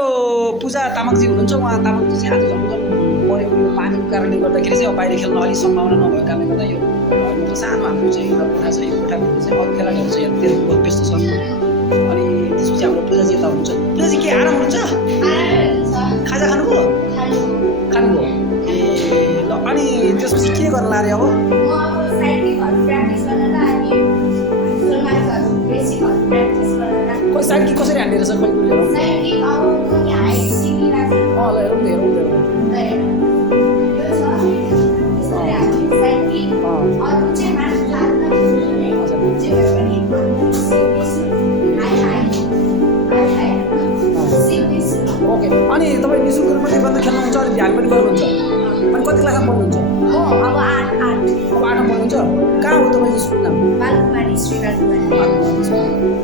मेरो पूजा तामाङजी हुनुहुन्छ, उहाँ तामाङजी चाहिँ आज जमजम परेको यो पानीको कारणले गर्दाखेरि चाहिँ अब बाहिर खेल्न अलिक सम्भावना नभएको कारणले गर्दा यो घरभित्र सानो हाम्रो चाहिँ एउटा कोठा छ, यो कोठाभित्र चाहिँ अरू खेलाडीहरू चाहिँ यहाँतिर बहुत व्यस्त छ। अनि त्यसपछि हाम्रो पूजाजी यता हुनुहुन्छ। पूजाजी के आराम हुनुहुन्छ? खाजा खानुभयो? खानुभयो ए ल। अनि त्यसपछि के गर्न लाग्यो अब? खोइ साइड कि कसरी हान्ने रहेछ खोइ कुरो? ल हेरौँ न हेरौँ हेरौँ। ओके। अनि तपाईँ निःशुल्क रूपमा ताइक्वान्दो खेल्नुहुन्छ, अलिक ध्यान पनि गर्नुहुन्छ। अनि कति क्लासमा पढ्नुहुन्छ? अब 8मा पढ्नुहुन्छ। कहाँ हो तपाईँको स्कुल नाम?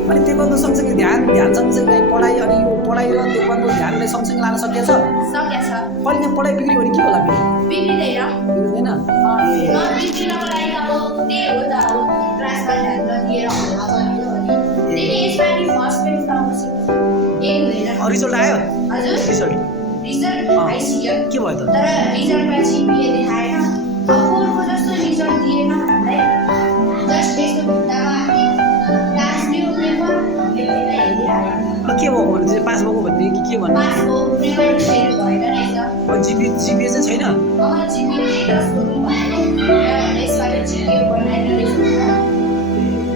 अनि ताइक्वान्दो सँगसँगै ध्यान सँगसँगै पढाइ, अनि यो पढाइ र ताइक्वान्दो ध्यानलाई सँगसँगै लान सकिएछ? कहिले पढाइ बिग्रियो भने के होला फेरि? बिग्रिँदैन? रिजल्ट आयो? रिजल्ट के भयो त? तर रिजल्टमा जिपिए देखाएन। अब पोहोरको जस्तो रिजल्ट दिएन हामीलाई। जस्ट यस्तो भित्तामा क्लास न्यू पेपर लेखेर हेरिहाल्यो। के भयो भने चाहिँ पास भएको भन्ने कि के भन्ने? पास भयो, पेपर फेल भएन रहेछ। जिपिए चाहिँ छैन? जिपिए 10 गर्नु भनेको। यसपालि जिपिए बनाएर रहेछ।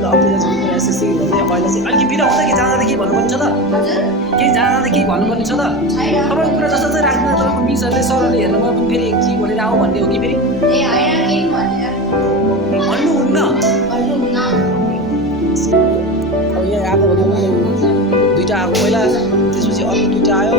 ल पूजा चाहिँ कुरा एसएससी भन्दै अब अहिले चाहिँ अलिक बिदा हुँदा कि जाँदा के भन्नुपर्ने छ त? हजुर केही जाँदा केही भन्नुपर्ने छ त? छैन। तपाईँको कुरा जस्तो चाहिँ राख्दैन, तपाईँको मिसहरूले सरहरूले हेर्नुमा पनि फेरि के भनेर आऊ भन्ने हो कि फेरि? ए होइन केही भनेर भन्नुहुन्न। भन्नुहुन्न। अब यहाँ आएको भने दुईवटा आएको पहिला, त्यसपछि अर्को दुईवटा आयो।